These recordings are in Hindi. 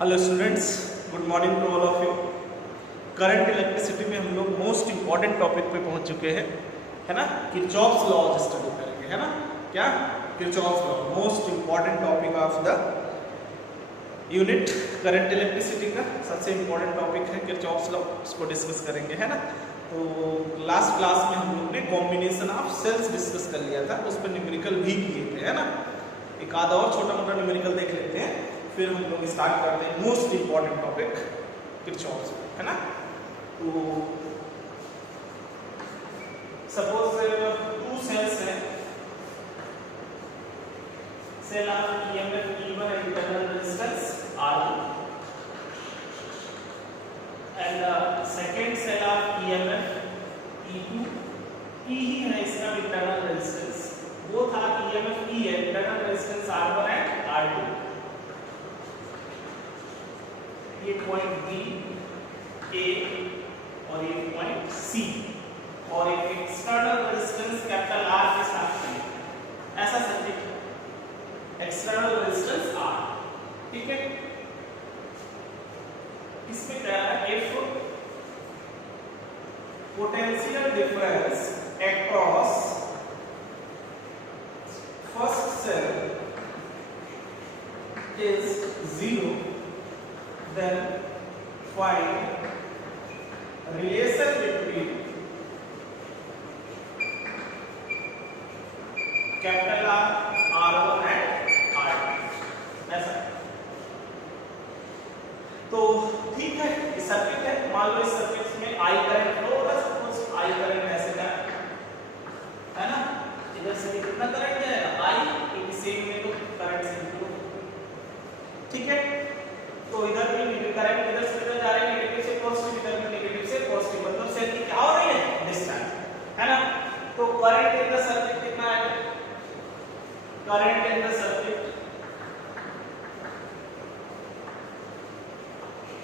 Hello students, good morning to all of you. Current electricity में हम लोग मोस्ट इंपॉर्टेंट टॉपिक पे पहुंच चुके हैं, है ना। किरचॉफ्स लॉ स्टडी करेंगे, है ना। क्या Kirchhoff's law most important topic of the unit current electricity का सबसे इंपॉर्टेंट टॉपिक है किरचॉफ्स लॉ, उसको डिस्कस करेंगे, है ना। तो लास्ट क्लास में हम लोग ने कॉम्बिनेशन ऑफ सेल्स डिस्कस कर लिया था, उस पर न्यूमेरिकल भी किए थे, है ना। एक आधा और छोटा मोटा न्यूमेरिकल देख लेते हैं, फिर हम लोग स्टार्ट करते हैं मोस्ट इंपॉर्टेंट टॉपिक किरचॉफ्स, है ना। तो सपोज टू सेल्स हैं, cell of EMF E1 and internal resistance R2 and second cell of EMF E2 E ही है इसका इंटरनल रेजिस्टेंस, वो था EMF E है, internal resistance R1 and R2। ये पॉइंट B A और ये पॉइंट C और एक एक्सटर्नल रेजिस्टेंस कैपिटल R के साथ है, ऐसा सर्किट एक्सटर्नल रेजिस्टेंस R, ठीक है। इसमें क्या है, if potential difference across first cell is 0, then find relation between capital R, R1 and R2, ऐसा। तो ठीक है, इस सर्किट है, मान लो इस सर्किट में I करंट फ्लो हो रहा है, सपोज I करंट ऐसे का है ना, इधर से कितना करंट जाएगा I, क्योंकि सेम में तो करंट से फ्लो, ठीक है। तो इधर भी करंट इधर से इधर जा रही है, नेगेटिव से पॉजिटिव, इधर भी नेगेटिव से पॉजिटिव, मतलब सेल की क्या हो रही है, डिस्चार्ज, है ना। तो करंट इन द सर्किट कितना है, current in the circuit,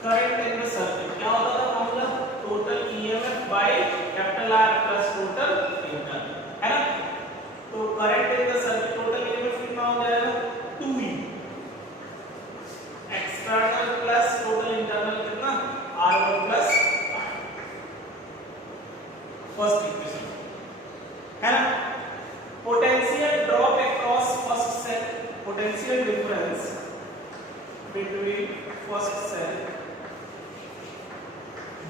current in the circuit क्या होता था formula, total EMF by capital R plus total internal, है ना। तो current in the circuit total EMF कितना हो जाएगा, 2E external plus total internal कितना, R1 प्लस फर्स्ट इक्वेशन, है ना। Potential drop across first cell, potential difference between first cell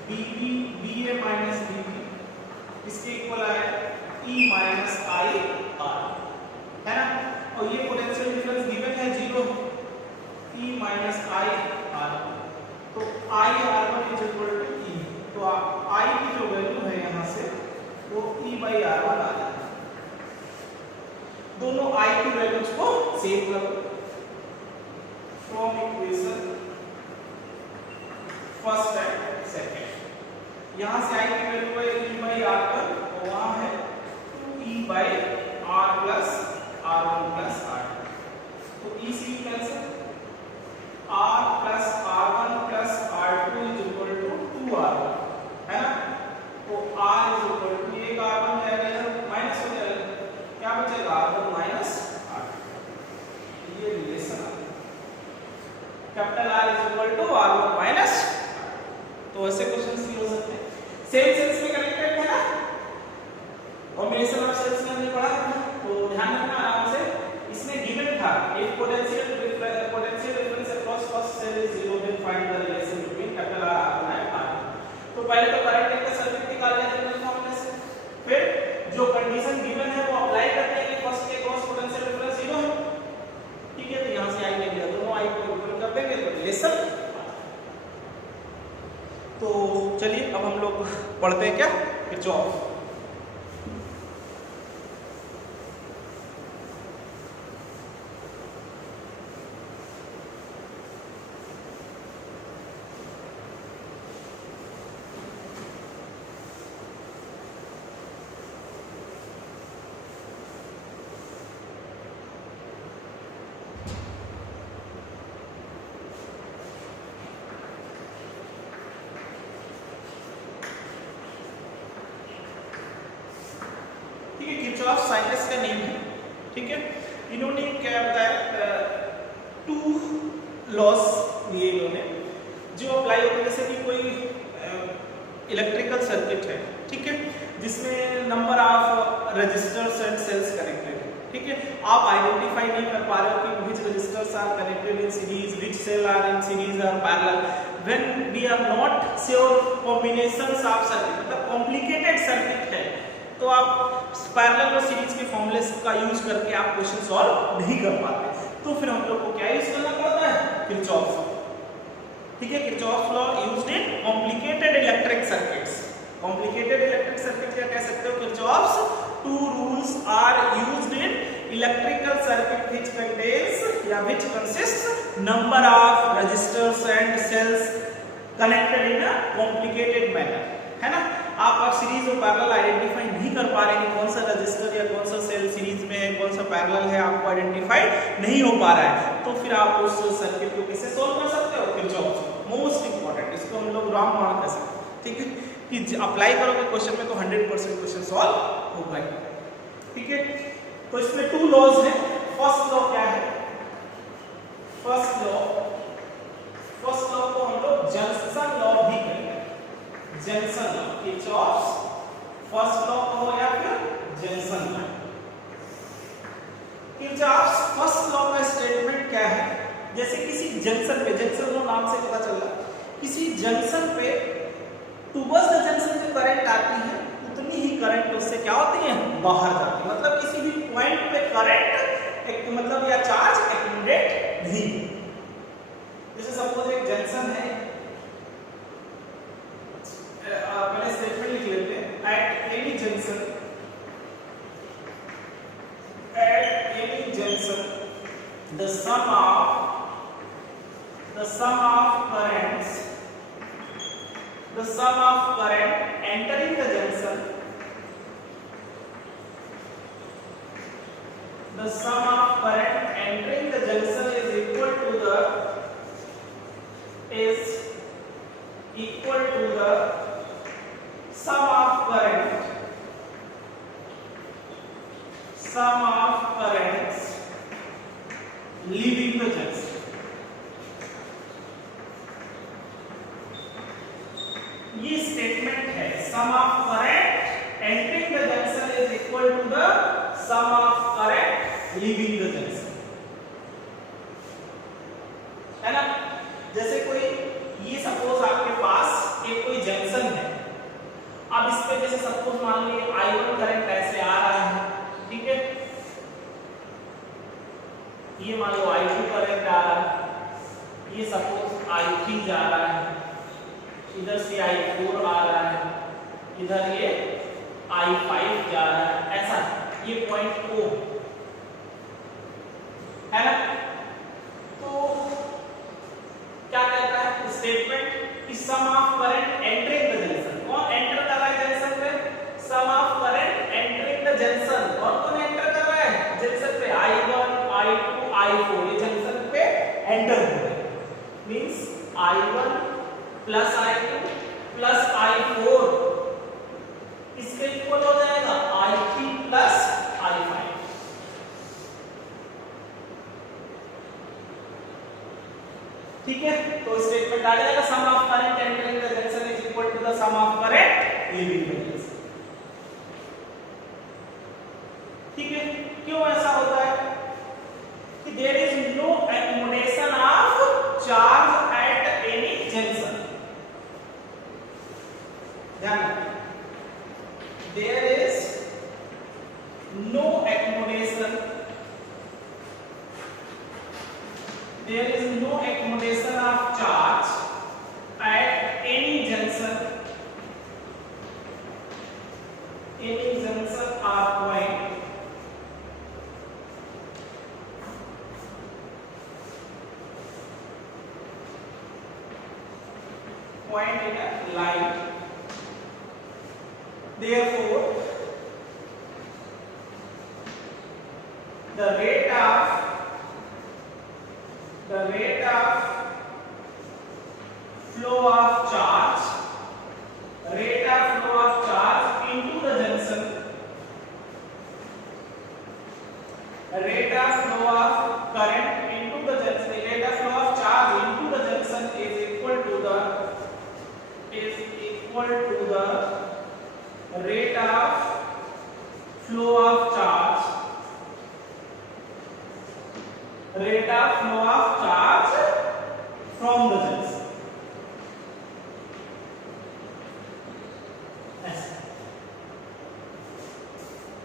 BB BA minus BB इसके इक्वल आए E माइनस IR, है ना। और ये पोटेंशियल डिफरेंस गिवन है 0, E माइनस IR, तो IR1 is equal to E, तो I की जो वैल्यू है यहाँ से वो E बाई R1 आ जाएगा। दोनों I की वैल्यूज को सेव करो from equation first and second. यहां से I की वैल्यू है E बाई R1 और वहां है 2E by R plus R1 plus R2, तो E से cancel, R plus R1 plus R2 is equal to 2R1, है ना। तो R इज इक्वल टू, एक R1 जाएगा इधर माइनस हो जाएगा, क्या बचेगा R1 माइनस R2, ये रिलेशन आ गया, capital R is equal to R1 minus. तो ऐसे क्वेश्चंस भी हो सकते हैं, सेम सेल्स में कनेक्टेड है ना, कॉम्बिनेशन ऑफ सेल्स में हमने पढ़ा था, तो ध्यान रखना आराम से। इसमें गिवन था if potential difference across first cell is 0, then find the relation between capital R और R। तो पहले तो करंट इन द सर्किट निकाल लेते हैं फॉर्मूला से, फिर जो कंडीशन गिवन है वो अप्लाई करते हैं कि फर्स्ट के क्रॉस पोटेंशियल डिफरेंस 0 है, ठीक है। तो यहां से I ले लिया, दोनों I को इक्वल कर देंगे तो रिलेशन। तो चलिए अब हम लोग पढ़ते हैं क्या किरचॉफ। किरचॉफ साइंटिस्ट का नेम है, ठीक है। इन्होंने क्या बताया, टू लॉस दिए इन्होंने जो अप्लाई होते हैं, जैसे कि कोई इलेक्ट्रिकल सर्किट है, ठीक है, जिसमें number of registers and cells connected है, ठीक है, आप आइडेंटिफाई नहीं कर पा रहे हो कि which registers are connected in series, which cell are in series or parallel, when we are not sure combinations of circuit, मतलब कॉम्प्लिकेटेड सर्किट है तो आप पैरेलल और सीरीज के फॉर्मूले का यूज करके आप क्वेश्चन सॉल्व नहीं कर पाते, तो फिर हम लोग को क्या यूज करना पड़ता है, किरचॉफ, ठीक है, Kirchhoff law used in complicated electric circuits. Complicated electric circuit क्या कह सकते हो, Kirchhoff's two rules are used in electrical circuit which contains या which consist number of registers and cells connected in a complicated manner, है ना। आप सीरीज और पैरेलल आइडेंटिफाई नहीं कर पा रहे हैं, कौन सा रजिस्टर या कौन सा सेल सीरीज में है, कौन सा पैरेलल है, आपको आइडेंटिफाई नहीं हो पा रहा है, तो फिर आप उस सर्किट को कैसे सॉल्व कर सकते हो, किरचॉफ मोस्ट इंपॉर्टेंट, इसको हम लोग रामबाण कह सकते हैं, ठीक है, कि अप्लाई करोगे क्वेश्चन में तो 100% क्वेश्चन सॉल्व होगा, ठीक है। तो इसमें 2 लॉज हैं। फर्स्ट लॉ क्या है, फर्स्ट लॉ को हम लोग जंक्शन लॉ भी कहेंगे, junction law, Kirchhoff's first law कहो या फिर junction law. Kirchhoff's first law का स्टेटमेंट क्या है, जैसे किसी जंक्शन पे, जंक्शन लॉ नाम से पता चल रहा है, किसी जंक्शन पे टूवर्ड्स द जंक्शन जो करंट आती है उतनी ही करंट उससे क्या होती है, बाहर जाती है, मतलब किसी भी पॉइंट पे करंट एक मतलब या चार्ज एक्यूमुलेट नहीं। जैसे सपोज एक जंक्शन है, पहले स्टेटमेंट लिख लेते हैं, eight any junction the sum of current entering the junction, the sum of current entering the junction is equal to the sum of currents leaving the junction। ये स्टेटमेंट है, sum of current entering the junction is equal to the sum of current leaving the junction, है ना। जैसे कोई ये सपोज आपके पास एक कोई जंक्शन है, अब इस पे जैसे सपोज मान लीजिए I1 करंट ऐसे आ रहा है, ठीक है, ये मान लो I2 करंट आ रहा है, ये सपोज I3 जा रहा है, इधर से I4 आ रहा है, इधर ये I5 जा रहा है, ऐसा ये पॉइंट O है ना। तो क्या कहता है स्टेटमेंट कि sum of current entering the junction, कौन एंटर कर रहा है जंक्शन पे, sum of current entering the junction, कौन एंटर कर रहा है जंक्शन पे, I1 I2 I4 ये जंक्शन पे एंटर हो रहे हैं, means I1 plus I2 plus I4 इसके इक्वल हो जाएगा I3 प्लस I5, ठीक है। तो स्टेटमेंट आ जाएगा sum of current entering the junction is equal to the sum of current leaving the junction, ठीक है। क्यों ऐसा होता है कि there is no accommodation of charge at any junction, ध्यान रखिए, there is no accommodation of charge at any junction or point in a line, therefore the rate of flow of charge into the junction, rate of flow of current into the junction, rate of flow of charge rate of flow of charge from the junction.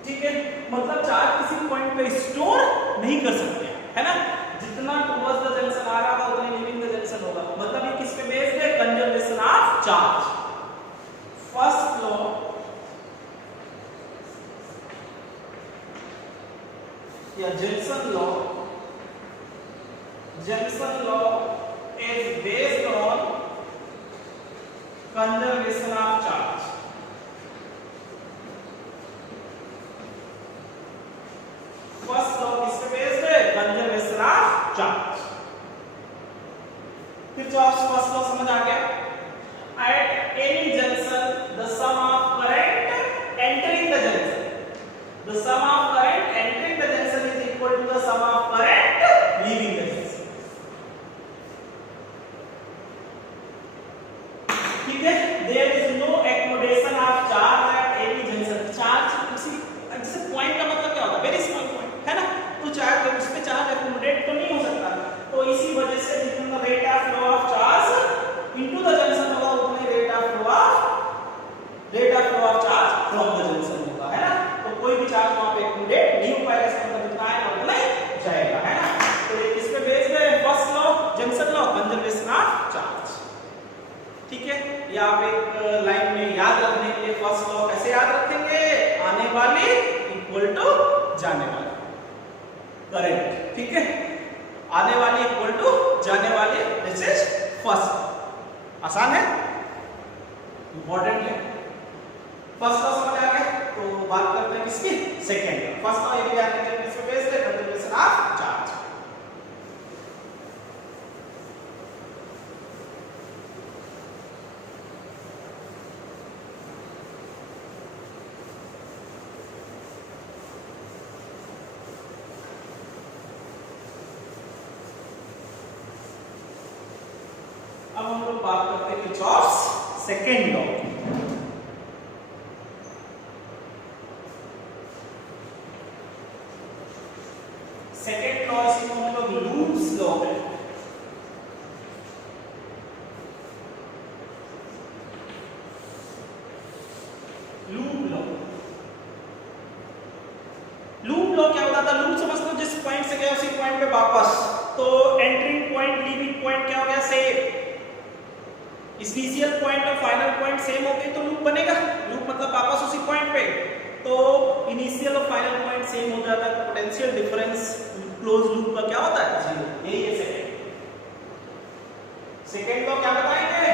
ठीक है, मतलब चार्ज किसी पॉइंट पे स्टोर नहीं कर सकते, है ना। जितना टुवर्ड्स द जंक्शन आ रहा होगा उतनी लीविंग द जंक्शन होगा। मतलब ये किस पे बेस्ड है? Conservation of charge. First law या junction law is based on conservation of charge. First law किस पे बेस्ड है? Conservation of charge. फिर जो आप फर्स्ट लॉ समझ आ गया, at any junction the sum of current entering the sum of current entering the junction is equal to the sum of current leaving the junction। ठीक है, there is no accommodation of charge at any junction। Charge उसी जैसे पॉइंट का मतलब क्या होता है? वेरी स्मॉल पॉइंट, है ना। तो चार्ज उस पे चार्ज एकोमोडेट तो नहीं हो सकता। तो इसी वजह से जितना rate of flow of charge into the junction होगा उतने rate of flow of charge from the junction होगा, है ना। तो कोई भी चार्ज वहां पे एकोमोडेट नहीं हो पाएगा, इसका मतलब इतना है उतना ही जाएगा, है ना। तो ये किस पे बेस्ड है? First law, junction law, conservation of charge. ठीक है, ये आप एक लाइन में याद रखने के लिए फर्स्ट लॉ कैसे याद रखेंगे? आने वाली इक्वल टू जाने वाली करंट। ठीक है, आने वाली इक्वल टू जाने वाली, दिस इज फर्स्ट। आसान है, इंपॉर्टेंट है। फर्स्ट लॉ समझ आ गया, तो बात करते हैं किसकी? Second law. फर्स्ट लॉ ये भी याद रखिए किस पे बेस्ड है? Conservation of charge. अब हम लोग बात करते हैं Kirchhoff's second law. Second law इसी को हम लोग लूप्स लॉ कहते हैं। लूप लॉ क्या बताता है? लूप समझते हो, जिस पॉइंट से गया उसी पॉइंट पे वापस। तो एंट्रिंग पॉइंट लीविंग पॉइंट क्या हो गया? सेम। इनिशियल पॉइंट और फाइनल पॉइंट सेम हो गए तो लूप बनेगा। लूप मतलब वापस उसी पॉइंट पे। तो इनिशियल और फाइनल पॉइंट सेम हो जाता है, पोटेंशियल डिफरेंस क्लोज लूप का क्या होता है? जीरो। यही है सेकंड लॉ। क्या बताएंगे?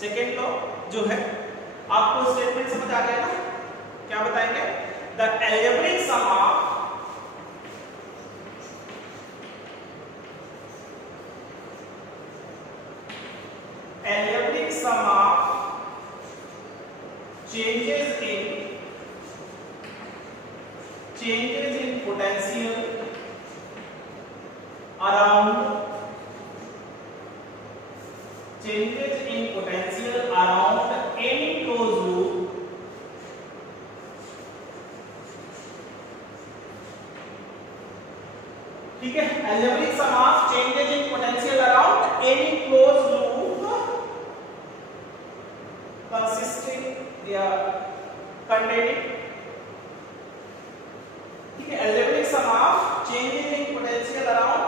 सेकंड लॉ जो है, आपको स्टेटमेंट समझ आ गया ना? क्या बताएंगे? The algebraic sum of changes in potential around any closed loop ठीक है। Algebraic sum of changes in potential around any closed loop consisting या containing, ठीक है। Algebraic sum of changes in potential around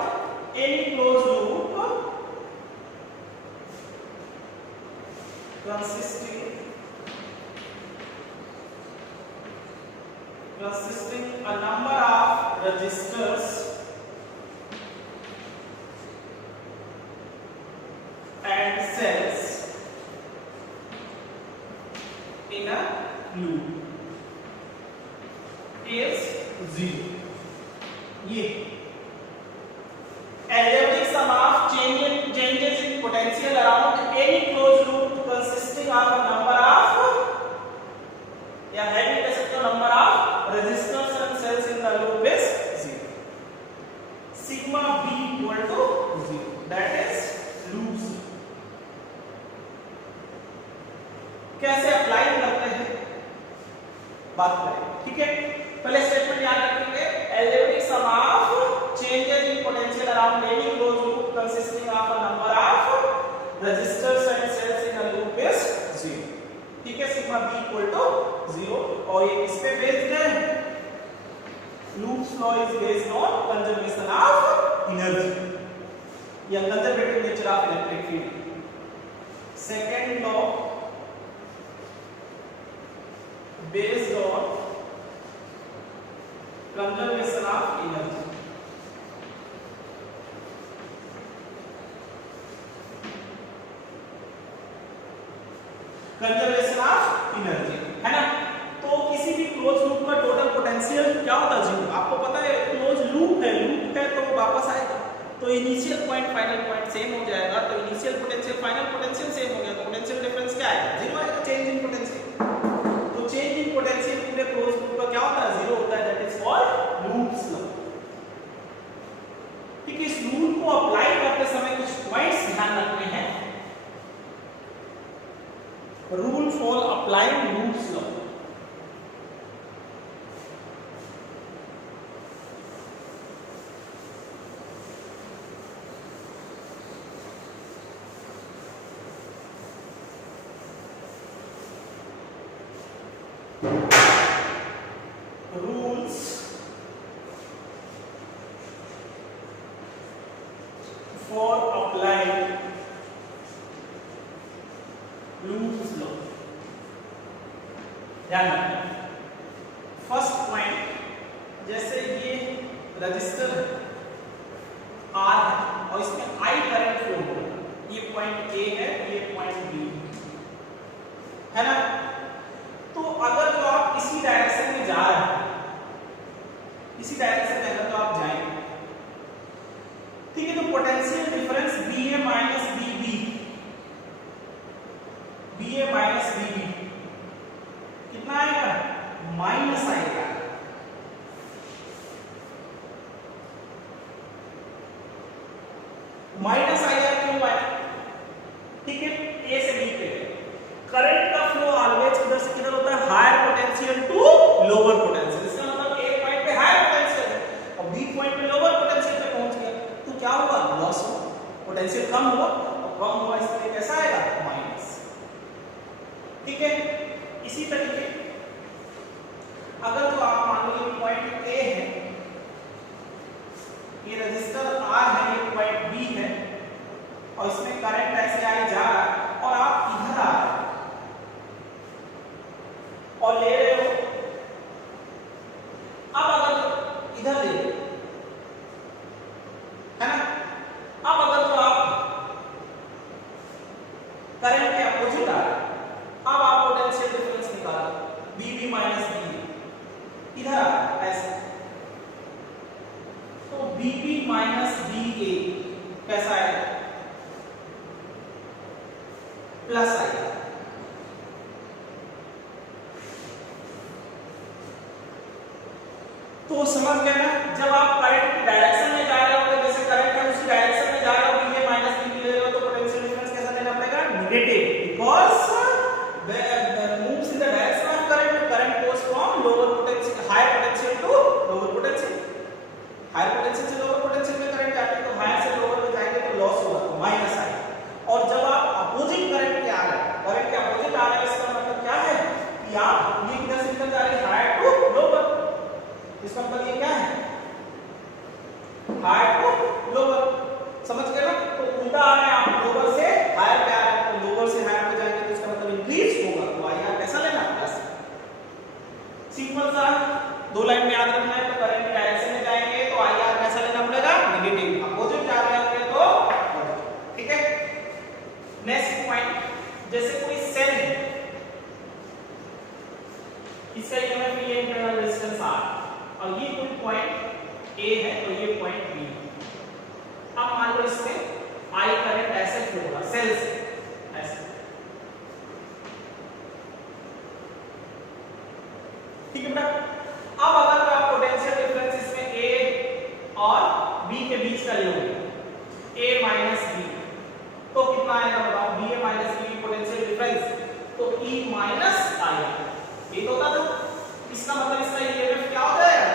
any closed loop consisting a number of resistors and cells in a loop is zero। ये algebraic sum of changes in potential around any closed loop consisting of a number of या है भी कह सकते हो number of resistors and cells in the loop is zero। sigma b equal to 0, that is loops। कैसे अप्लाई करते हैं बात करें, ठीक है। पहले स्टेटमेंट याद रखेंगे, algebraic consisting of a number of resistors and cells in a loop is 0. ठीक है, सिग्मा b इक्वल टू 0 और ये किस पे बेस्ड है? Loops law is based on conservation of energy या conservative nature of electric field. Second law based on conservation of energy. Conservation of energy है ना. तो किसी भी क्लोज लूप का टोटल पोटेंशियल क्या होता है? 0. आपको पता है क्लोज लूप है तो वो वापस आएगा. तो initial point final point same हो जाएगा. तो initial potential final potential same हो गया तो पोटेंशियल डिफरेंस क्या आएगा? 0 आएगा. Change in potential. तो चेंज इन पोटेंशियल पूरे क्लोज लूप का क्या होता है? 0 होता है. That is called loops law. ठीक है, इस रूल को अप्लाई करते समय कुछ पॉइंट्स ध्यान रखने हैं. Rule for applying Loops law. Rules for applying Loops law. ध्यान रखना. फर्स्ट पॉइंट, जैसे ये रजिस्टर R है और इसमें I करंट फ्लो हो रहा है. ये पॉइंट A है, ये पॉइंट B है ना. तो अगर तो आप इसी डायरेक्शन में जा रहे हैं, इसी डायरेक्शन में अगर तो आप जाएंगे, ठीक है, तो potential difference BA minus BB, BA minus BB कितना आएगा? माइनस आएगा. माइनस आएगा क्यों आएगा? ठीक है, ए से बी पे करंट का फ्लो ऑलवेज किधर से किधर होता है? Higher potential to lower potential. इसका मतलब ए पॉइंट पे हायर पोटेंशियल है और बी पॉइंट पे लोअर पोटेंशियल पे पहुंच गया तो क्या होगा? लॉस होगा. पोटेंशियल कम हुआ और कम हुआ इसलिए कैसा आएगा? माइनस. ठीक है, इसी तरीके अगर तो आप मान लो ये पॉइंट A है, ये रजिस्टर R है, ये पॉइंट B है और इसमें करंट ऐसे आए जा रहा है और आप इधर आ रहे हैं और ले रहे हो. अब अगर इधर ले है ना, अब अगर तो आप करंट के अपोजिट आ रहे हैं, अब आप पोटेंशियल डिफरेंस निकालो. BB माइनस B इधर ऐसे, तो BB माइनस BA कैसा आएगा? प्लस आएगा. तो समझ गए ना. जब आप करंट की डायरेक्शन में जा रहे हो, जैसे करंट है उसी डायरेक्शन में जा रहे हो, BA माइनस BB ले रहे हो तो पोटेंशियल डिफरेंस कैसा देना पड़ेगा? Negative. Because moves in the direction of current goes from lower potential higher potential to lower potential. higher potential से lower potential में करंट जाती है तो higher से lower में जाएंगे तो लॉस होगा, तो माइनस आएगा. और जब आप अपोजिट करंट के आ रहे हैं, करंट के अपोजिट आ रहे हैं, इसका मतलब क्या है कि आप ये किधर से किधर जा रहे हैं? Higher to lower. इसका मतलब ये क्या है? Higher to lower. समझ गए ना. तो उल्टा आ रहा है, आप लोअर से हायर पे आ रहे हैं तो लोअर से हायर पे जाएंगे तो इसका मतलब इंक्रीज होगा. तो आइए कैसा लेना? प्लस. सिंपल सा. दो लाइन में याद रखना है. तो करंट की डायरेक्शन में जाएंगे तो आईआर कैसा लेना पड़ेगा? नेगेटिव. अपोजिट जा रहे होंगे तो पॉजिटिव. ठीक है. नेक्स्ट पॉइंट, जैसे कोई सेल है, इसका ईएमएफ ये इंटरनल रेजिस्टेंस R और ये कोई पॉइंट A है तो ये पॉइंट B. अब मान लो इसमें I करंट ऐसे फ्लो हो रहा सेल से ऐसे. ठीक है बेटा. अब अगर आप पोटेंशियल डिफरेंस इसमें A और B के बीच का लोगे, A माइनस B, तो कितना आएगा बताओ? BA minus B potential difference तो E माइनस I. ये तो होता था. इसका मतलब इसका ईएमएफ क्या हो जाएगा?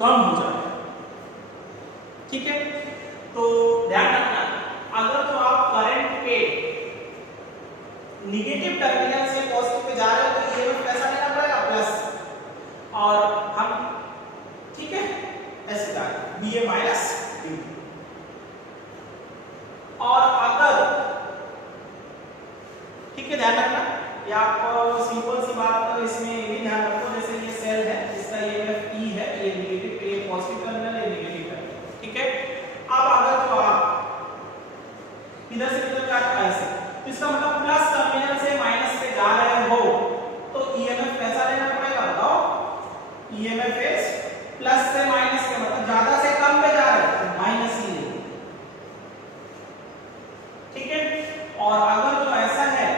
कम हो जाएगा. ठीक है, तो ध्यान रखना, अगर तो आप करंट के निगेटिव टर्मिनल से पॉजिटिव पे जा रहे हो तो ईएमएफ कैसा लेना पड़ेगा, प्लस, और हम ठीक है ऐसे जा रहे हैं बीए माइनस बी। और अगर ठीक है ध्यान रखना, ये आप सिंपल सी बात इसमें ये भी ध्यान रखो, जैसे ये सेल है इसका ईएमएफ ई है, ये नेगेटिव, ये पॉजिटिव टर्मिनल, ये नेगेटिव टर्मिनल, ठीक है। अब अगर तो आप इधर से इधर का ऐसे, तो इसका मतलब प्लस टर्मिनल से माइनस पे जा रहे हो तो ईएमएफ कैसा लेना पड़ेगा बताओ, ईएमएफ इज प्लस से माइनस के मतलब ज्यादा से कम पे जा रहे हो तो माइनस ही ले, ठीक है। और अगर तो ऐसा है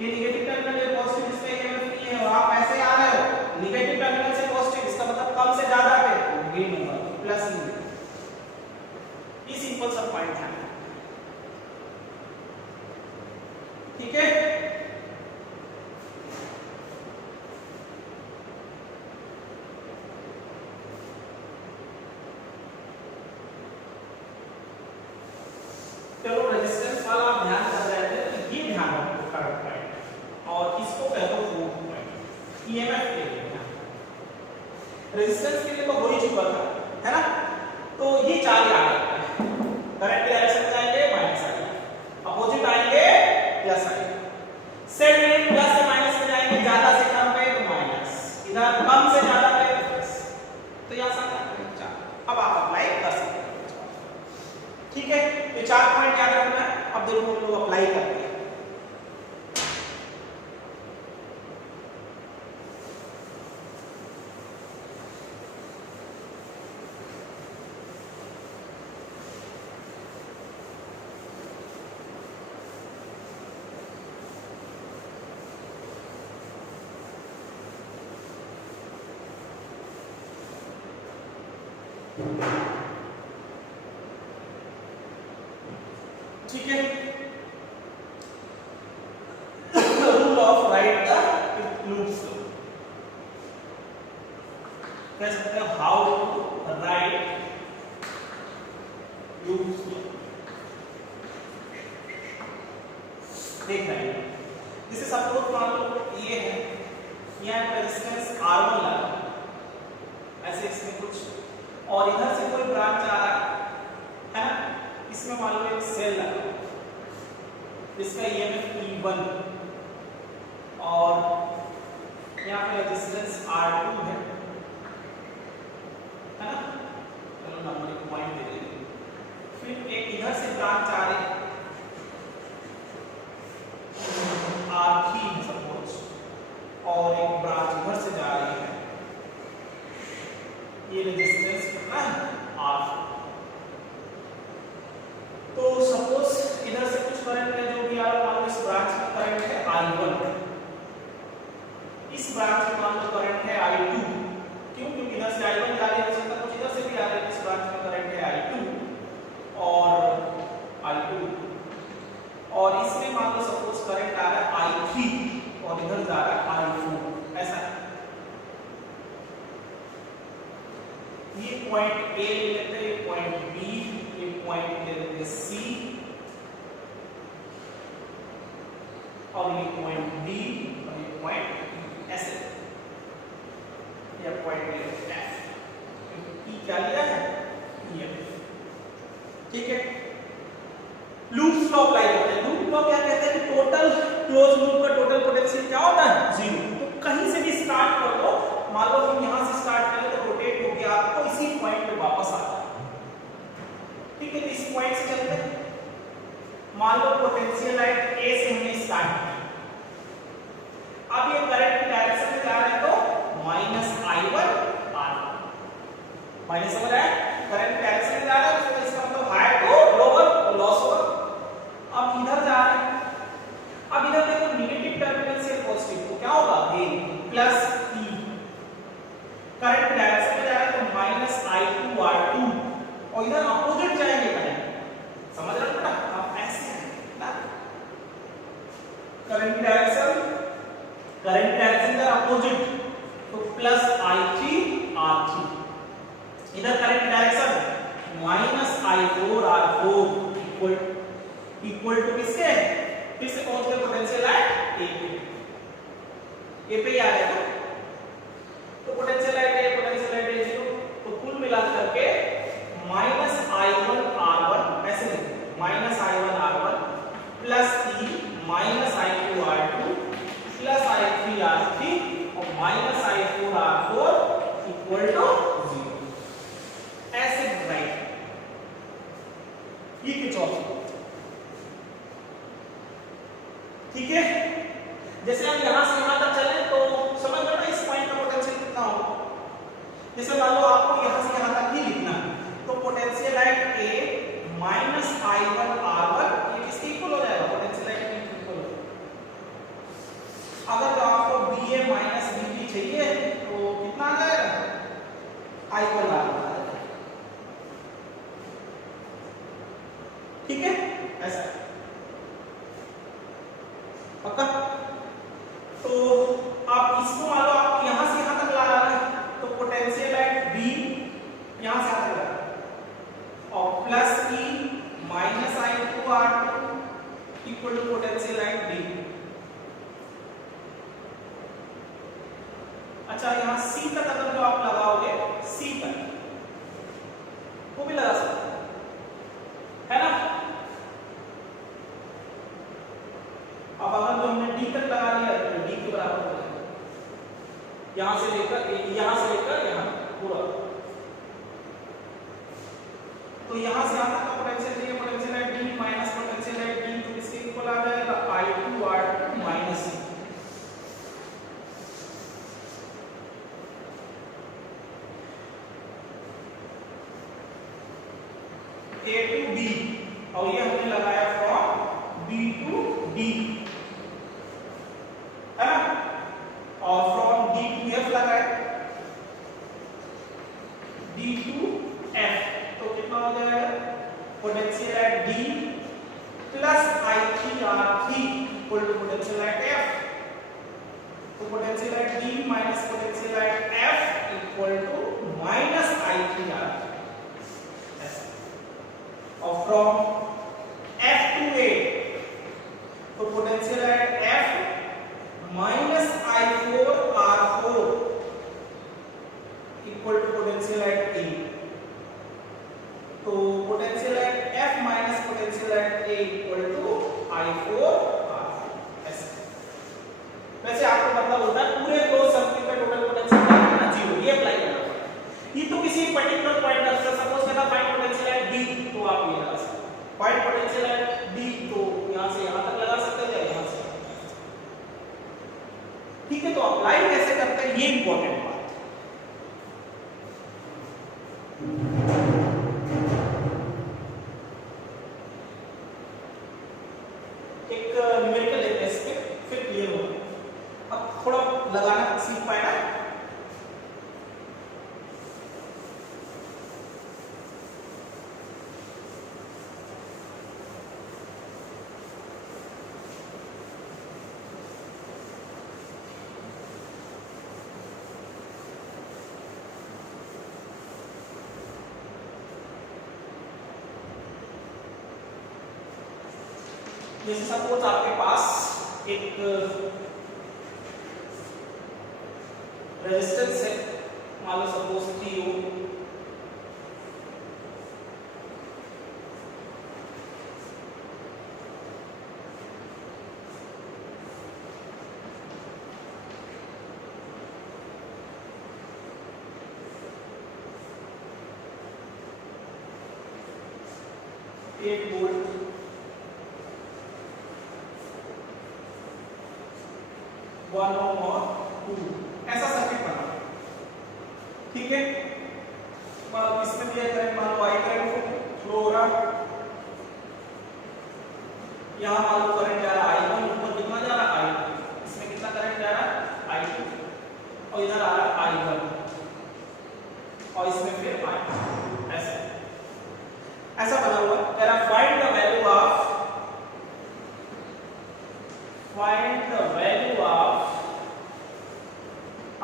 ये नेगेटिव टर्मिनल है पॉजिटिव, इसका ईएमएफ ई है और आप ऐसे आ रहे हो नेगेटिव टर्मिनल से पॉजिटिव, इसका मतलब कम से ज्यादा पे तो गेन होगा प्लस ही। ये सिंपल सा पॉइंट है, ठीक है। चलो रेजिस्टेंस वाला आप ध्यान कर रहे थे तो ये ध्यान रखो थर्ड पॉइंट, और इसको कह दो फोर्थ पॉइंट। ईएमएफ के लिए रेजिस्टेंस के लिए तो हो ही चुका था है ना, तो ये चार याद रखना है, करंट के डायरेक्शन में जाएंगे माइनस आएगा, अपोजिट आएंगे प्लस आएगा, सेट में प्लस से माइनस में जाएंगे, ज्यादा से कम पे तो माइनस, इधर कम से ज्यादा पे तो प्लस, तो ये आसान है। अब आप अप्लाई कर सकते हैं, ठीक है। ये चार पॉइंट याद रखना है, अब देखो हम लोग अप्लाई करते हैं। ठीक है, rule of right the loops, कह सकते हैं हाउ टू राइट लूप्स। देख रहे हैं, जैसे सपोज मान लो ये है, यहाँ रेजिस्टेंस R1 लगा, ऐसे इसमें कुछ, और इधर से कोई ब्रांच आ रहा है ना, इसमें मान लो एक सेल लगा जिसका ईएमएफ E1 और यहाँ पे रेजिस्टेंस R2 है ना, चलो नंबर एक पॉइंट दे देंगे, फिर एक इधर से ब्रांच आ रही R3 सपोज, और एक ब्रांच इधर से जा रही है, ये रेजिस्टेंस कितना है R4। तो सपोज इधर से कुछ करंट है जो भी आ रहा है, इस ब्रांच में करंट है I1, इस ब्रांच में मान लो करंट है I2, क्यों, क्योंकि इधर से I1 जा रही है, हो सकता कुछ इधर से भी आ रहा है, इस ब्रांच में करंट है I2 और I2, और इसमें मान लो सपोज करंट आ रहा है I3 और इधर जा रहा है I4, ऐसा है। ये पॉइंट ए ले लेते हैं, ये पॉइंट बी, ये पॉइंट ले लेते हैं सी, और ये पॉइंट डी, और ये पॉइंट ऐसे, ये पॉइंट ले लेते हैं एफ। ई क्या लिया है, ये, ठीक है। लूप लॉ अप्लाई करते हैं। लूप लॉ क्या कहते हैं कि टोटल क्लोज लूप का टोटल पोटेंशियल क्या होता है, जीरो। तो कहीं से भी स्टार्ट कर दो, मान लो हम यहां से स्टार्ट करें तो रोटेट होकर आपको इसी पॉइंट पे वापस आता है, ठीक है। तो इस पॉइंट से चलते हैं, मान लो पोटेंशियल लाइट ए से हमने स्टार्ट किया, अब ये करंट की डायरेक्शन में जा रहा है तो -I1 R1, माइनस समझ आया, करंट की डायरेक्शन में जा रहा है तो इसका मतलब हायर टू लोअर, लॉस होगा। अब इधर जा रहे हैं, अब इधर देखो नेगेटिव टर्मिनल से पॉजिटिव, तो क्या होगा, गेन प्लस E, करंट की डायरेक्शन में जा रहा है तो -I2 R2, और इधर अपोजिट जाएंगे करंट, समझ रहे हो ना, अब ऐसे है ना, करंट की डायरेक्शन का अपोजिट, तो +I3 R3, इधर current direction -I4R4 equal to किसके, फिर से पहुंच गए पोटेंशियल एट ए पे, ए पे ही आ गया तो potential at A, potential at A 0, तो कुल मिलाकर के -I1R1 ऐसे लिखते हैं, -I1R1 plus E -I2R2 plus I3R3 और -I4R4 इक्वल टू 0, ऐसे राइट। ये किरचॉफ, ठीक है। जैसे हम यहां से यहां तक चले तो समझ लो ना इस पॉइंट का पोटेंशियल कितना होगा। जैसे मान लो आपको यहां से यहां तक ही लिखना है तो पोटेंशियल एट ए -I1R1 ये किसके इक्वल हो जाएगा, पोटेंशियल एट ए इक्वल हो जाएगा। अगर तो आपको BA -BB चाहिए तो कितना आ जाएगा, I1 आ जाएगा, ठीक है। ऐसा पक्का। तो आप इसको मान लो आप यहां से यहां तक ला रहे हैं तो पोटेंशियल एट B यहां से यहां तक ला और plus E -I2R2 equal to potential at B। अच्छा यहां C तक अगर जो आप लगाओगे, C तक वो भी लगा सकते है ना। अब अगर जो हमने D तक लगा लिया तो D के बराबर हो जाएगा, यहां से लेकर यहां पूरा, तो यहां से यहां तक का पोटेंशियल चाहिए, potential at B minus potential at B तो किसके इक्वल आ जाएगा, I2R2 minus A to B और ये हमने लगाया फ्रॉम B to D है ना, और फ्रॉम D to F लगाया, D to F तो कितना हो जाएगा, potential at D plus I3R3 equal to potential at F, तो potential at D minus potential at F equal to minus I3R3 और फ्रॉम F to A तो potential at F minus I4R4 equal to potential at A, तो potential at F minus potential at A equal to I4R4 ऐसे। वैसे आपको मतलब होता है पूरे क्लोज सर्किट का टोटल पोटेंशियल क्या है ना, 0, ये अप्लाई करना पड़ेगा। ये तो किसी पर्टिकुलर पॉइंट पर सपोज करना फाइंड पोटेंशियल एट D तो आप ये लगा सकते हैं, फाइंड पोटेंशियल एट D तो यहां से यहां तक लगा सकते हैं या यहां से, ठीक है। तो अप्लाई कैसे करते हैं ये इंपॉर्टेंट बात है। एक न्यूमेरिकल लेते हैं इस पे फिर क्लियर होगा, अब थोड़ा लगाना सीख पाए ना। जैसे सपोज आपके पास एक रेजिस्टेंस है, मान लो सपोज 3 ओम, एक वोल्ट, 1 ओम और 2, ऐसा सर्किट बना, ठीक है। इसमें दिया करंट मान लो I करंट फ्लो हो रहा, यहाँ मान लो करंट जा रहा I1, ऊपर कितना जा रहा I2, इसमें कितना करंट जा रहा I2 और इधर आ रहा I1 और इसमें फिर I2, ऐसा बना हुआ। कह रहा find the value of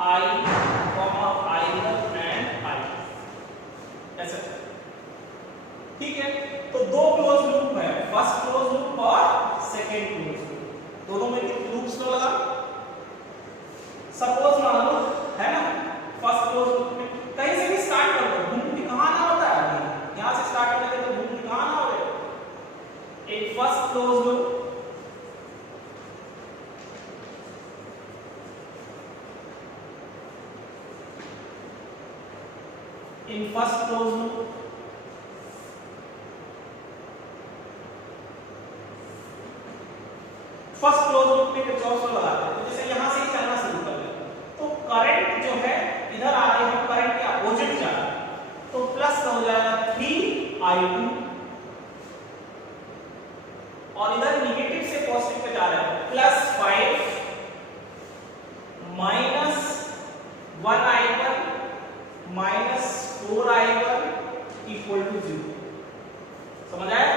I, I1 and I, first close loop, in first closed loop first close loop में किरचॉफ लॉ लगाते हैं। तो जैसे यहां से ही चलना शुरू कर लेते हैं, तो करंट जो है इधर आ रही है, करंट के अपोजिट जा रहा है, तो प्लस का हो जाएगा 3i2 और इधर निगेटिव से पॉजिटिव पे जा रहा है, plus 5 minus 1i1 minus 4i1 equal to 0। समझ आया?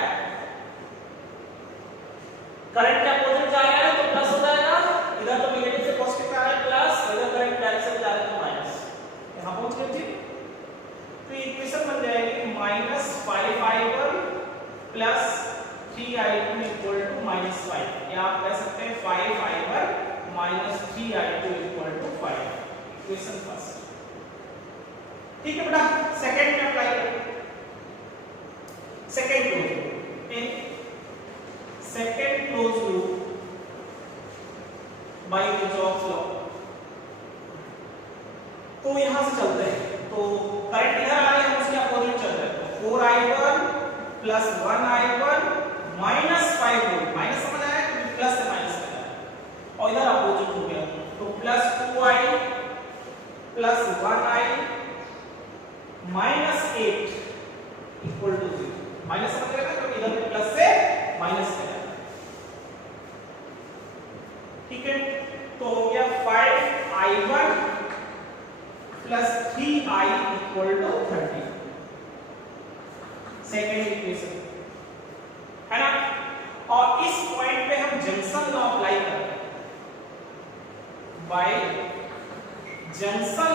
करंट के अपोजिट जा रहा है तो प्लस हो जाएगा, इधर तो नेगेटिव से पॉजिटिव आ रहा है प्लस, इधर करंट डायरेक्शन जा रहा है तो माइनस। यहां पहुंच गए जी। तो इक्वेशन बन जाएगी minus 5i1 plus 3i2 equal to minus 5, या आप कह सकते हैं 5i1 minus 3i2 equal to 5। Equation first. ठीक है बेटा, सेकंड में अप्लाई करें। Second close in second close loop by Kirchhoff law. तो यहां से चलते हैं, तो करंट इधर आ रही है, उसके अपोजिट चल रहा है, तो 4i1 plus 1i1 minus 5 volt, minus समझ आया कि प्लस से माइनस कर रहा है, और इधर अपोजिट हो गया, तो plus 2i plus 1i minus 8 equal to 0। Minus समझ रहे हैं, क्योंकि इधर भी प्लस से माइनस कर रहा है। ठीक है, तो हो गया 5i1 plus 3i equal to 30। Second equation है ना। और इस पॉइंट पे हम जंक्शन लॉ अप्लाई करते हैं। By junction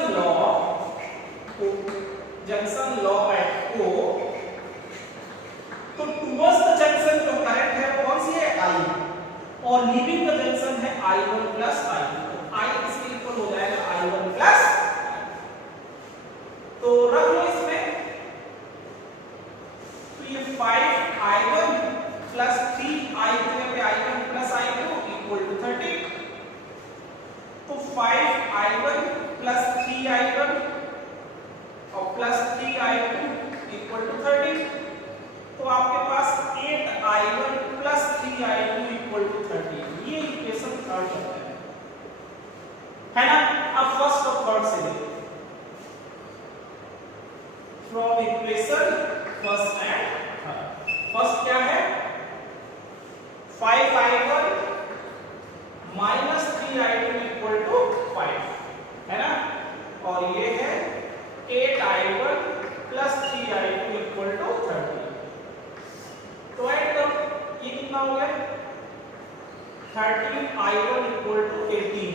law at O, तो टुवर्ड्स द जंक्शन जो करंट है वो कौन सी है, I, और लीविंग द जंक्शन है I1 प्लस I2। तो I इसके इक्वल हो जाएगा I1 प्लस I। तो रख लो इसमें, तो ये 5i1 प्लस 3i2 पे I1 plus I2 equal to 30। तो 5i1 प्लस 3i1 और प्लस 3i2 इक्वल टू 30। तो आपके पास 8i1 plus 3i2 equal to 30। ये इक्वेशन थर्ड है ना। अब फर्स्ट और थर्ड से देखो, from equation first and third. First क्या है, 5i1 minus 3i2 equal to 5 है ना, और ये है 8i1 plus 3i2 equal to 30। तो ऐड करो, ये कितना हो गया, 13i1 इक्वल टू 18।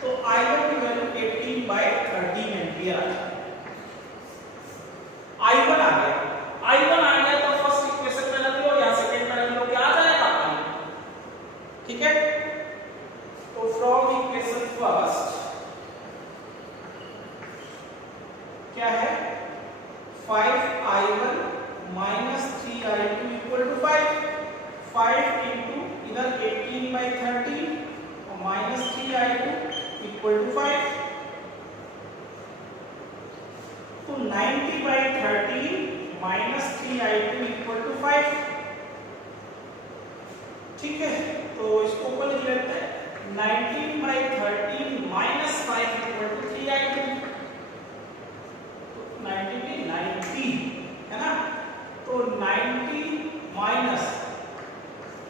तो i1 की वैल्यू 18/13 एम्पियर आ गया। i1 आ गया, तो फर्स्ट इक्वेशन में लग लो या सेकंड में लग लो, क्या आ जाएगा, ठीक है। तो फ्रॉम इक्वेशन फर्स्ट क्या है, 5i1 minus 3i2 equal to 5 into इधर 18/13 और माइनस 3i2 इक्वल टू 5, तो 90/13 माइनस 3i2 इक्वल टू 5। ठीक है, तो इसको ऊपर लिख लेते हैं, 19/13 माइनस 5 इक्वल टू 3i2। 90 है ना, तो 90 माइनस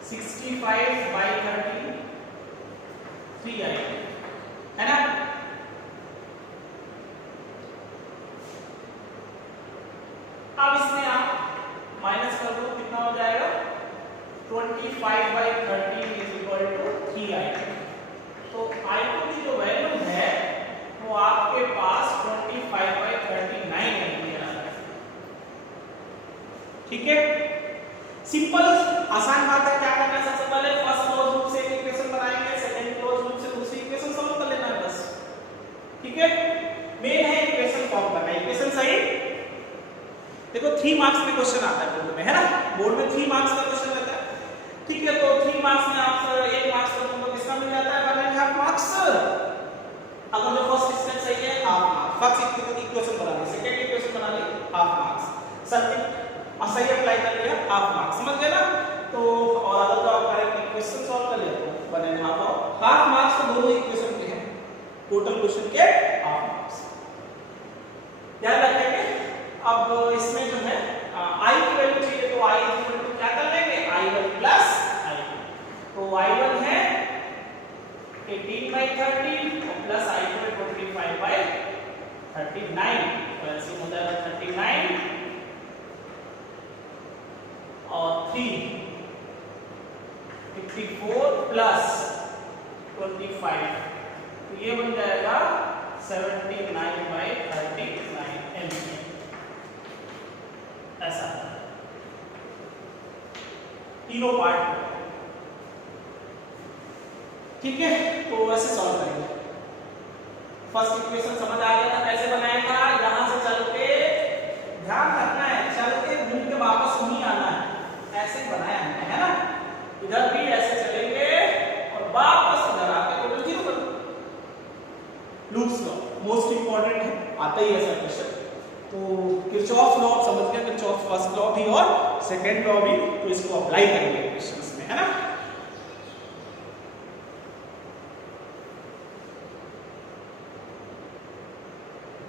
65/13 3i2 है ना। अब इसमें आप माइनस कर दो, कितना हो जाएगा, 25/13 इज इक्वल टू 3i2। तो i2 की जो वैल्यू है वो आपके पास 25/39 एम्पियर आ रहा है। ठीक है, सिंपल आसान बात है। क्या करना है, सबसे पहले फर्स्ट क्लोज लूप से एक इक्वेशन बनाएंगे, सेकंड क्लोज लूप से दूसरी इक्वेशन सॉल्व कर लेना है बस। ठीक है, मेन है इक्वेशन फॉर्म करना। इक्वेशन सही देखो 3 मार्क्स में क्वेश्चन आता है बोर्ड में, है ना। बोर्ड में 3 मार्क्स का क्वेश्चन रहता है। ठीक है, तो 3 मार्क्स में आप 1 मार्क्स तो तुमको कितना मिल जाता है, 1.5 मार्क्स। अगर जो फर्स्ट डिस्टेंस सही है हाफ मार्क्स, फर्स्ट इक्वेशन बना ली, सेकंड इक्वेशन बना ली हाफ मार्क्स, सर्किट सही अप्लाई कर लिया हाफ मार्क्स, समझ गए ना। तो और अगर तो आप करेक्ट इक्वेशन सॉल्व कर लिया तो 1.5 और हाफ मार्क्स तो दोनों इक्वेशन के हैं, टोटल क्वेश्चन के हाफ मार्क्स। ध्यान रखेंगे। अब इसमें जो है i की वैल्यू चाहिए तो i इक्वल टू क्या कर लेंगे, i1 प्लस i2। तो i1 है 18/30 और प्लस i2 है 25/39, तो ऐसे हो जाएगा 39 और 3 54 प्लस 25, तो ये बन जाएगा 79/39 एम्पियर, ऐसा तीनों पार्ट। ठीक है, तो ऐसे सॉल्व करेंगे। फर्स्ट इक्वेशन समझ आ गया था कैसे बनाया था, यहां से चल के ध्यान रखना है, चल के घूम के वापस नहीं आना है, ऐसे बनाया हमने, है ना। इधर भी ऐसे चलेंगे और वापस इधर आके टोटल जीरो कर दो। लूप्स लॉ मोस्ट इंपॉर्टेंट है, आता ही ऐसा क्वेश्चन। तो किरचॉफ लॉ समझ गए, किरचॉफ फर्स्ट लॉ भी और सेकंड लॉ भी, तो इसको अप्लाई करेंगे क्वेश्चंस में, है ना।